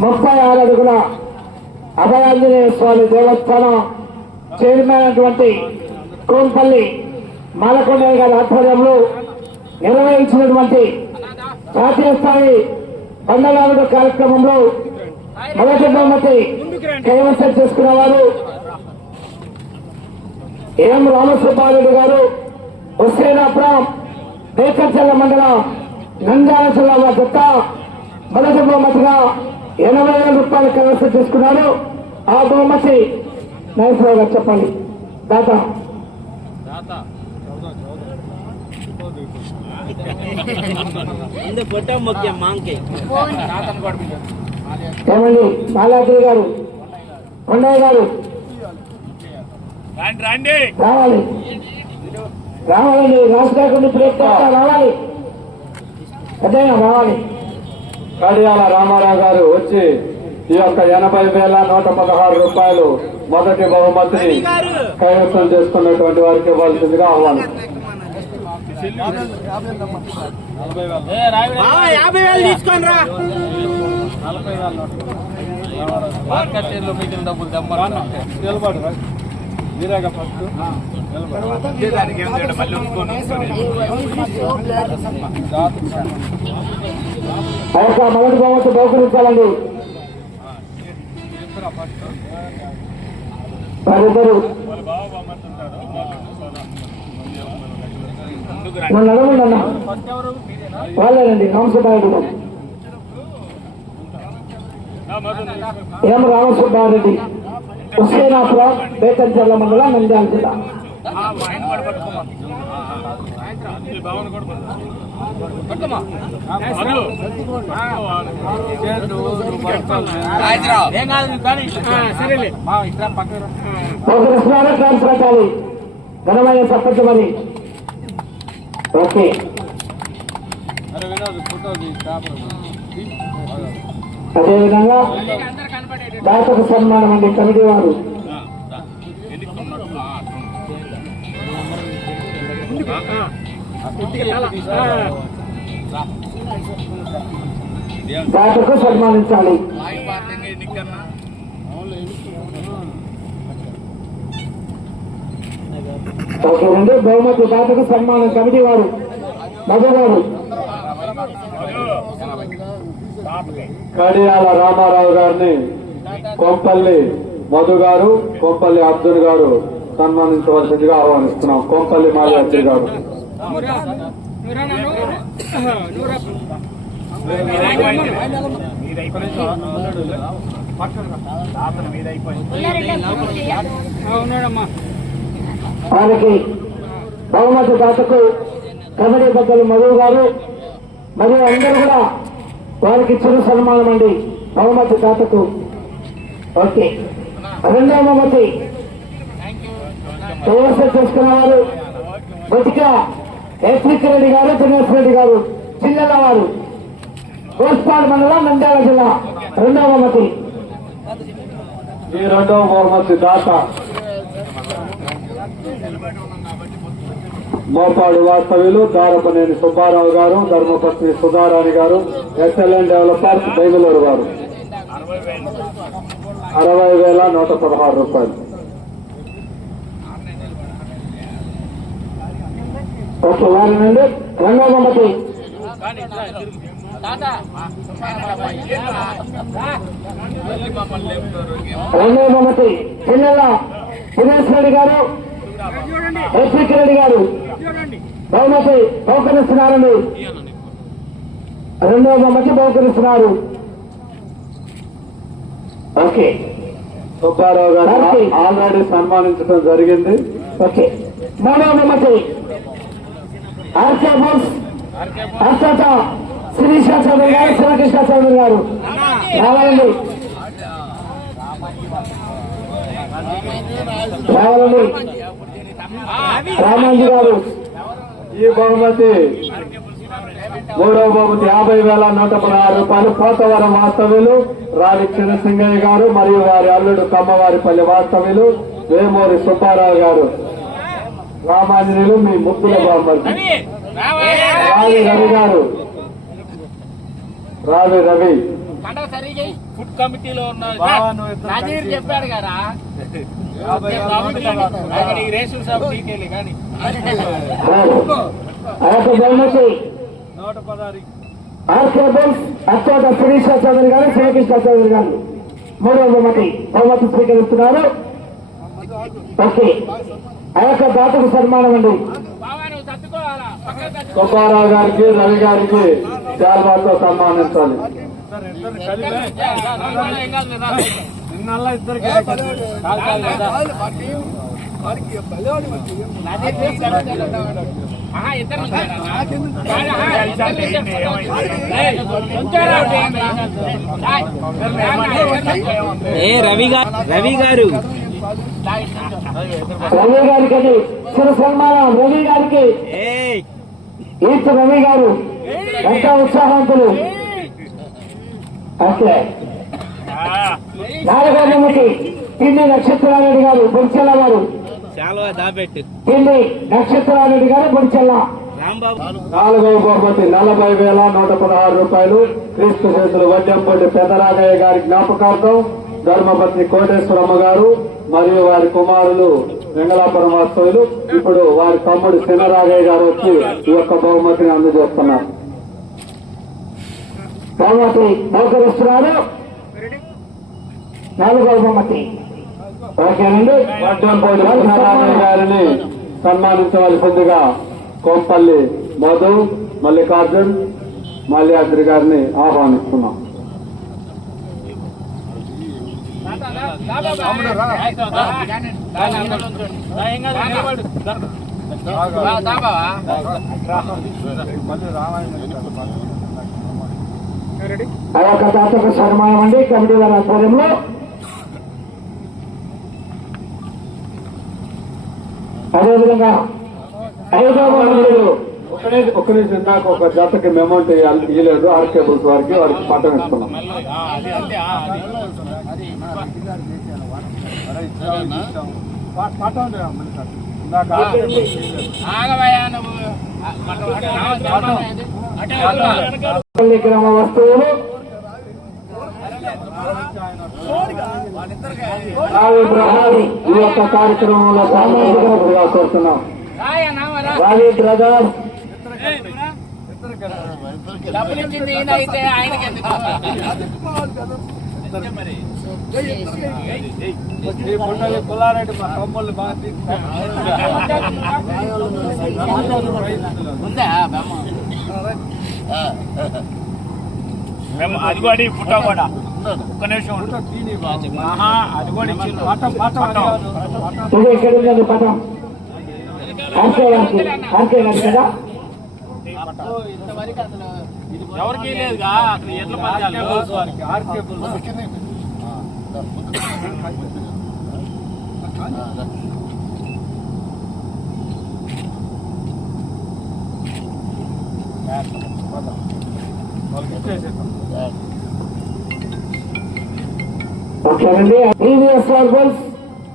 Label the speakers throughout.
Speaker 1: ముప్పై ఆరు అడుగుల అభయాంజనేయ స్వామి దేవస్థానం చైర్మన్ అటువంటి కోంపల్లి మాలకొండయ్య గారి ఆధ్వర్యంలో నిర్వహించినటువంటి జాతీయ స్థాయి బండలారుడు కార్యక్రమంలో మొదటి బహుమతి కైవసం చేసుకున్న వారు ఎం రామసుబ్బారెడ్డి గారు హుస్సేనాపురం బేకర్చల్ల మండలం నంద్యాల జిల్లా వారి దత్త మొదటి బహుమతిగా ఎనభై వేల రూపాయలు కైవసం చేసుకున్నారు ఆ బహుమతి నైస్రావు గారు చెప్పండి. దాత. ఏమండి? గారు. కొండయ్య గారు. రావాలి. రావాలండి. రాజశేఖర్ రావాలి. అదే రావాలి.
Speaker 2: కడియాల రామారావు గారు వచ్చి ఈ యొక్క ఎనభై వేల నూట పదహారు రూపాయలు మొదటి బహుమతిని కైవసం చేసుకున్నటువంటి వారికి ఇవ్వాల్సిందిగా ఆహ్వానం. డబ్బులు మీరేగా ఫస్ట్?
Speaker 3: దానికి
Speaker 1: మొదటి భావంతో బహుకరించాలండి వారిద్దరు నన్ను అడగండి అన్న వాళ్ళేనండి రామసుబ్బారెడ్డి
Speaker 3: ఏం
Speaker 1: ఎం రామసుబ్బారెడ్డి? హుస్సేనాపురం బేతంచెర్ల మండలం నంద్యాల జిల్లా. ఘనమైన సప్పటి మరి ఓకే అదేవిధంగా దాతకు సన్మానం అండి కమిటీ వారు. దాటకు సన్మానించాలి. ఓకేనండి బహుమతి దాతకు సన్మానం కమిటీ వారు మధు గారు
Speaker 2: కడియాల రామారావు గారిని కొంపల్లి మధు గారు కొంపల్లి అర్జున్ గారు. సన్మానించవలసిందిగా ఆహ్వానిస్తున్నాం. కోంపల్లి మాలి గారు.
Speaker 1: వారికి బహుమతి దాతకు కమిటీ పెద్దలు మధు గారు. మరియు అందరూ కూడా వారికి చిరు సన్మానం అండి. బహుమతి దాతకు. ఓకే. రెండవ బహుమతి. వ్యవస్థ చేసుకున్నవారు వారు బతిక ఎస్విక్ రెడ్డి గారు దినేష్ రెడ్డి గారు చిన్నల వారు. కోస్పాడ్ మండలం నంద్యాల జిల్లా రెండవ బహుమతి
Speaker 2: ఈ రెండవ బహుమతి దాత. మోపాడు వాస్తవ్యులు దారపనేని సుబ్బారావు గారు ధర్మపత్ని సుధారాణి గారు ఎస్ఎల్ఎన్ డెవలపర్స్ బెంగళూరు గారు అరవై వేల నూట పదహారు రూపాయలు.
Speaker 1: ఓకే వారి నుండి రెండవ బహుమతి పిల్లల దినేష్ రెడ్డి గారు ఎస్విక్ రెడ్డి గారు. బహుమతి బహుకరిస్తున్నారండి. రెండవ బహుమతి బహుకరిస్తున్నారు. ఓకే.
Speaker 2: సుబ్బారావు గారు ఆల్రెడీ సన్మానించడం జరిగింది.
Speaker 1: ఓకే. మూడవ బహుమతి ఆర్కే బోస్ అర్చత శిరీష చౌదరి గారు శివకృష్ణ చౌదరి గారు. రావాలండి. రావాలండి. రామాజీ గారు.
Speaker 2: ఈ బహుమతి మూడవ బహుమతి యాభై వేల నూట పదహారు రూపాయలు. పోతవరం వాస్తవ్యులు రావి చిన్నసింగయ్య గారు మరియు వారి అల్లుడు కమ్మవారిపల్లి వాస్తవ్యులు వేమూరి సుబ్బారావు గారు. రామాంజనేయులు మీ ముద్దుల బహుమతి రావి రవి గారు. రావి రవి.
Speaker 4: ఫుడ్ కమిటీలో ఉన్న
Speaker 2: బావా, నువ్వు ఇద్దరు
Speaker 4: నజీర్
Speaker 2: కలిసి
Speaker 4: చెప్పాడు కదా.
Speaker 2: నోటు
Speaker 1: అత్యంత చౌదరి గారు చౌదరి గారు. మూడవ బహుమతి. స్వీకరిస్తున్నారు. ఓకే. ఆ యొక్క దాతకు సన్మానం అండి.
Speaker 4: బావా
Speaker 2: సుబ్బారావు గారికి రవి గారికి శాల్వాతో సన్మానించాలి
Speaker 3: ఇద్దరు ఇద్దరికి
Speaker 5: ఏ రవి గారు రవి గారు.
Speaker 1: రవి గారికి అది చిరు సన్మానం రవి గారికి. ఈత రవి గారు. ఎంత ఉత్సాహవంతులు. ఓకే. నాలుగో పిండి నక్షత్రారెడ్డి గారు బొడిచెల్ల గారు.
Speaker 5: దాబెట్టు
Speaker 1: పిండి నక్షత్రారెడ్డి గారు బొడిచెల్ల
Speaker 2: నాలుగవ బహుమతి నలభై వేల నూట పదహారు రూపాయలు క్రీస్తు చేతులు వడ్డంపల్లి పెద్దరాగయ్య గారి జ్ఞాపకార్థం ధర్మపత్ని కోటేశ్వరమ్మ గారు మరియు వారి కుమారులు వెంగళాపురం వాస్తవులు ఇప్పుడు వారి తమ్ముడు చిన్నరాగయ్య గారు వచ్చి ఈ యొక్క బహుమతిని అందజేస్తున్నారు.
Speaker 1: బహుమతి బహుకరిస్తున్నారు. నాలుగో బహుమతి. ఓకేనండి.
Speaker 2: గారిని సన్మానించవలసిందిగా కోంపల్లి మధు మల్లికార్జున్ మల్యాద్రి గారిని ఆహ్వానిస్తున్నాం.
Speaker 1: ఆ యొక్క సన్మానం అండి. కమిటీ వారి ఆధ్వర్యంలో అదేవిధంగా ఐదవ బహుమతి
Speaker 2: ఒకనే ఒక నిమిషం నాకు ఒక జతకి మెమౌంట్ ఇవ్వలేదు ఆర్ కేబుల్స్ వారికి వారికి పట్టం ఇస్తున్నాం
Speaker 1: గ్రామ వస్తువులు
Speaker 2: రావి బ్రహారి ఈ యొక్క కార్యక్రమంలో సామాజికంగా కోరుతున్నాం
Speaker 4: రాయా నామరా
Speaker 1: రావి బ్రదర్స్
Speaker 4: డబ్బులు ఇచ్చింది ఈయన అయితే ఆయనకి ఎందుకు ఉందా బొమ్మ
Speaker 3: మేము అది కూడా ఈ పుట్ట కూడా ఒక్క నిమిషం ఉండు. ఆహా, అది కూడా ఇచ్చిండ్రు. పట్టం.
Speaker 1: ఇది ఇక్కడ ఉందండి పటం ఆర్కే గారికి ఆర్కే గారికి కదా
Speaker 4: ఇంతవరకు అసలు
Speaker 3: ఎవరికి లేదుగా అక్కడ ఎట్ల పద్యాలు
Speaker 1: ఓకేనండి? టీవీఎస్ గోల్స్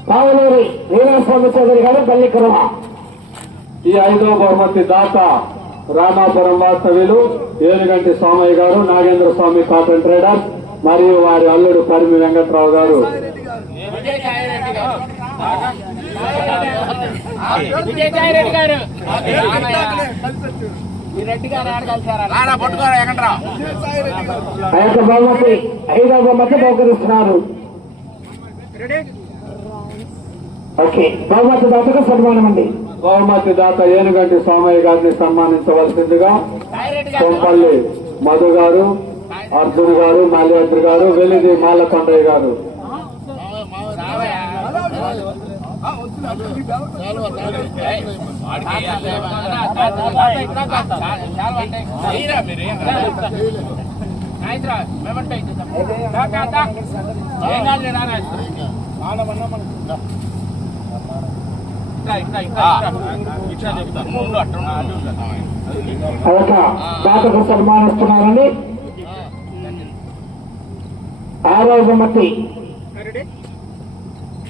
Speaker 1: పావులూరి వీరాస్వామి చౌదరి గారు పల్లికరమ
Speaker 2: ఈ ఐదో బహుమతి దాత రామాపురం వాస్తవ్యులు ఏనుగంటి స్వామయ్య గారు నాగేంద్ర స్వామి కాటన్ ట్రేడర్ మరియు వారి అల్లుడు పరిమి వెంకట్రావు గారు.
Speaker 4: విజయసాయి రెడ్డి గారు విజయసాయి రెడ్డి గారు ఈ రెడ్డి గారు ఆడ కలిసారా పట్టుకోరా ఎక్కడ
Speaker 1: ఆ యొక్క బహుమతి ఐదో బహుమతి బహుకరిస్తున్నారు. దాతకు సన్మానం అండి
Speaker 2: దాత ఏనుగంటి స్వామయ్య గారిని సన్మానించవలసిందిగా
Speaker 4: గారు
Speaker 2: కొంపల్లి మధు గారు అర్జున్ గారు మాల్యాద్రి గారు వెలిది మాలకొండయ్య గారు
Speaker 4: రావయ్యా.
Speaker 1: ఆ యొక్క దాతకు సన్మానిస్తున్నారండి ఆరో బహుమతి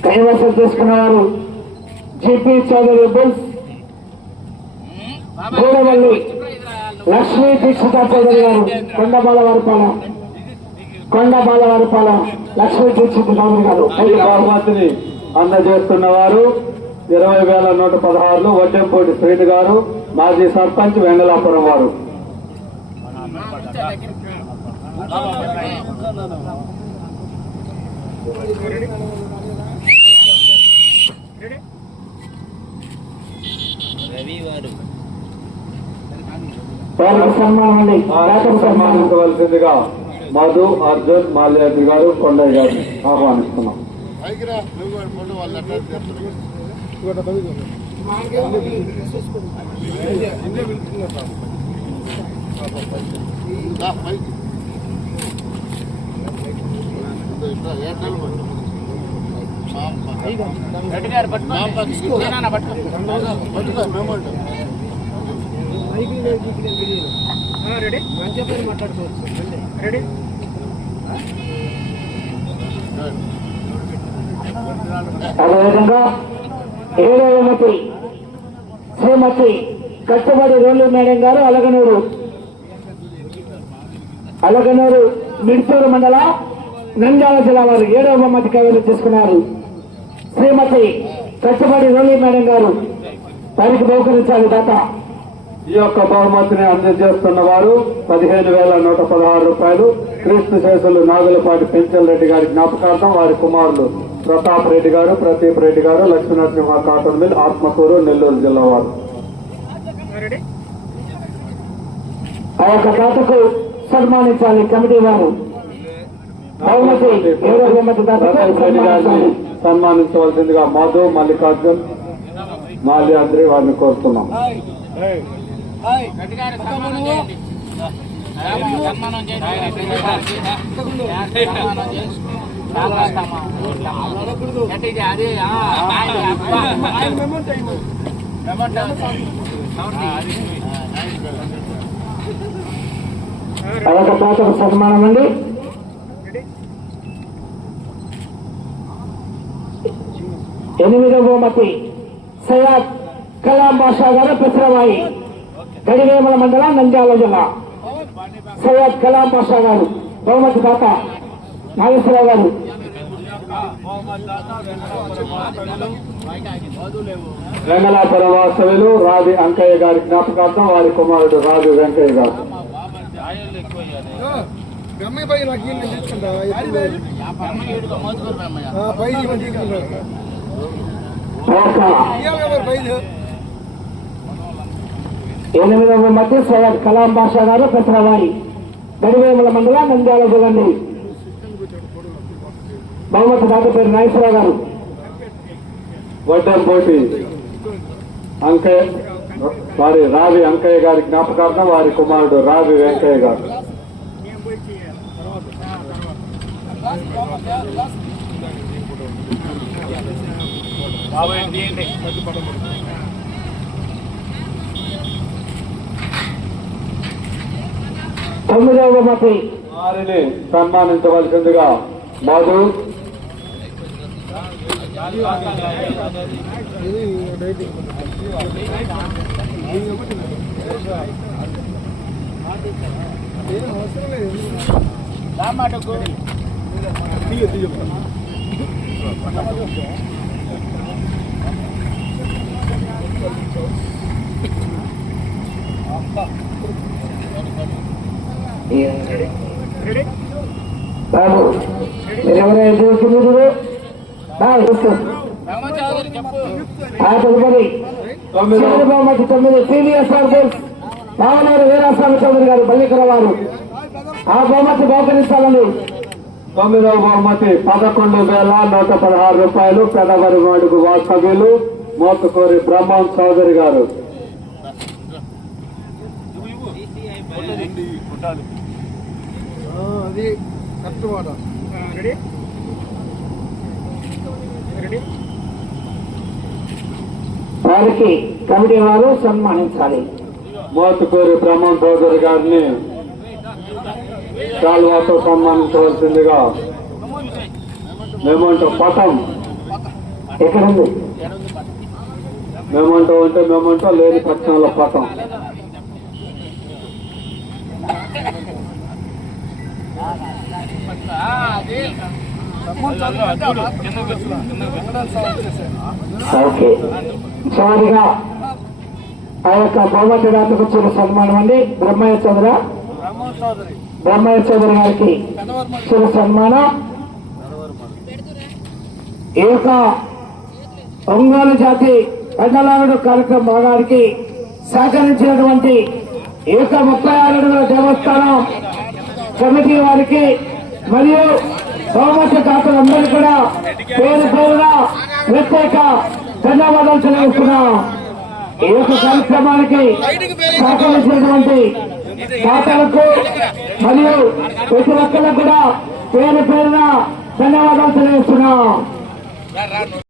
Speaker 1: కైవసం చేసుకున్నవారు జిపి చౌదరి బుల్స్ గూడవల్లి లక్ష్మీ దీక్షిత చౌదరి గారు కొండబాల వారిపాలెం కొండ బాలవారిపాలెం లక్ష్మీ తీర్చింది రాములు గారు.
Speaker 2: బహుమతిని అందజేస్తున్న వారు ఇరవై వేల నూట పదహారులో వడ్డెంపూడి శ్రీని గారు మాజీ సర్పంచ్ వెంగళాపురం వారు.
Speaker 1: వారికి సన్మానం అండి.
Speaker 2: సన్మానించవలసిందిగా మధు అర్జున్ మాల్యాద్రి గారు కొండయ్య గారు ఆహ్వానిస్తున్నాం.
Speaker 4: రెడ్డి గారు పట్టుకో నాన్న
Speaker 1: అదేవిధంగా ఏడవమతి శ్రీమతి కట్టుబడి రోడ్లు మేడం గారు అలగనూరు. అలగనూరు మిడ్చూరు మండల నంద్యాల జిల్లా వారు ఏడవ బహుమతి కైవలు తీసుకున్నారు. శ్రీమతి కట్టుబడి రోడ్లు మేడం గారు వారికి బహుకరించాలి దాత
Speaker 2: ఈ యొక్క బహుమతిని అందజేస్తున్న వారు పదిహేను వేల నూట పదహారు రూపాయలు క్రీస్తు శేషులు నాగులపాటి పెంచల్ రెడ్డి గారి జ్ఞాపకార్థం వారి కుమారులు ప్రతాప్ రెడ్డి గారు ప్రదీప్ రెడ్డి గారు లక్ష్మీనరసింహ కాటన్ మిల్ ఆత్మకూరు నెల్లూరు జిల్లా వారు.
Speaker 1: ఆ యొక్క దాతకు సన్మానించాలి కమిటీ వారు. బహుమతి
Speaker 2: సన్మానించవలసిందిగా మధు మల్లికార్జున్ మాల్యాద్రి వారిని కోరుతున్నాం.
Speaker 4: రెడ్డి గారు సన్మానం
Speaker 1: అండి. ఎనిమిదవ బహుమతి సయ్యాద్ కలాం బాషా గారు పెసరవాయి గడివేమల మండలం నంద్యాల జిల్లా. సయ్యాద్ కలాం బాషా గారు బహుమతి దాత నాగేశ్వరరావు గారు.
Speaker 2: వెంగళ వాస్తవ్యులు రాజు అంకయ్య గారి జ్ఞాపకార్థం వారి కుమారుడు రాజు వెంకయ్య గారు.
Speaker 6: బ్రహ్మయ్య పై నాకు
Speaker 1: ఎనిమిదవ బహుమతి సయ్యాద్ కలాం బాషా గారు పెసరవాయి గడివేమల మండలం నంద్యాల అండి బహుమతి దాత పేరు నాగేశ్వరరావు గారు.
Speaker 2: వడ్డంపోటి అంకయ్య వారి రావి అంకయ్య గారి జ్ఞాపకార్థం వారి కుమారుడు రావి వెంకయ్య గారు.
Speaker 3: బాబాయ్ తీయండి
Speaker 1: తొమ్మిదవ బహుమతి
Speaker 2: వారిని సన్మానించవలసిందిగా మధు
Speaker 4: రామాటకు.
Speaker 1: బాబు మీరు ఎవరైనా ఎదురు చూడు తదుపరి
Speaker 2: తొమ్మిదవ
Speaker 1: తొమ్మిది సీనియర్ బోల్స్ రామనాడు వీరాస్వామి చౌదరి గారు బల్లికర వారు. ఆ బహుమతి బహుకరిస్తామని.
Speaker 2: తొమ్మిదవ బహుమతి పదకొండు వేల నూట పదహారు రూపాయలు పెదవరి మాడుగు వాస్తవ్యులు మోతుకూరి బ్రహ్మం చౌదరి గారు.
Speaker 6: అది కరెక్ట్ మాట.
Speaker 1: వారికి కమిటీ వారు సన్మానించాలి.
Speaker 2: మోతుకూరి బ్రహ్మం చౌదరి గారిని శాల్వాతో సన్మానించవలసిందిగా మేమంటూ పటం.
Speaker 1: ఎక్కడుంది?
Speaker 2: మేమంటూ ఉంటే మేమంటూ లేని పక్షంలో పటం.
Speaker 1: ఓకే. చివరిగా ఆ యొక్క బహుమతి దాతకు వచ్చిన సన్మానం అండి. బ్రహ్మయ్య చంద్ర బ్రహ్మయ్య చౌదరి గారికి చిరు సన్మానం. ఈ యొక్క ఒంగోలు జాతి పెద్దలాడు కార్యక్రమ భాగానికి సహకరించినటువంటి ఈ ముప్పై ఆరు అడుగుల దేవస్థానం కమిటీ వారికి మరియు బహుమతి దాతలందరూ కూడా పేరు పేరున ప్రత్యేక ధన్యవాదాలు తెలియజేస్తున్నాం. ఈ యొక్క కార్యక్రమానికి సహకరించినటువంటి దాతలకు మరియు ప్రతి ఒక్కరికి కూడా పేరు పేరున ధన్యవాదాలు తెలియజేస్తున్నాం.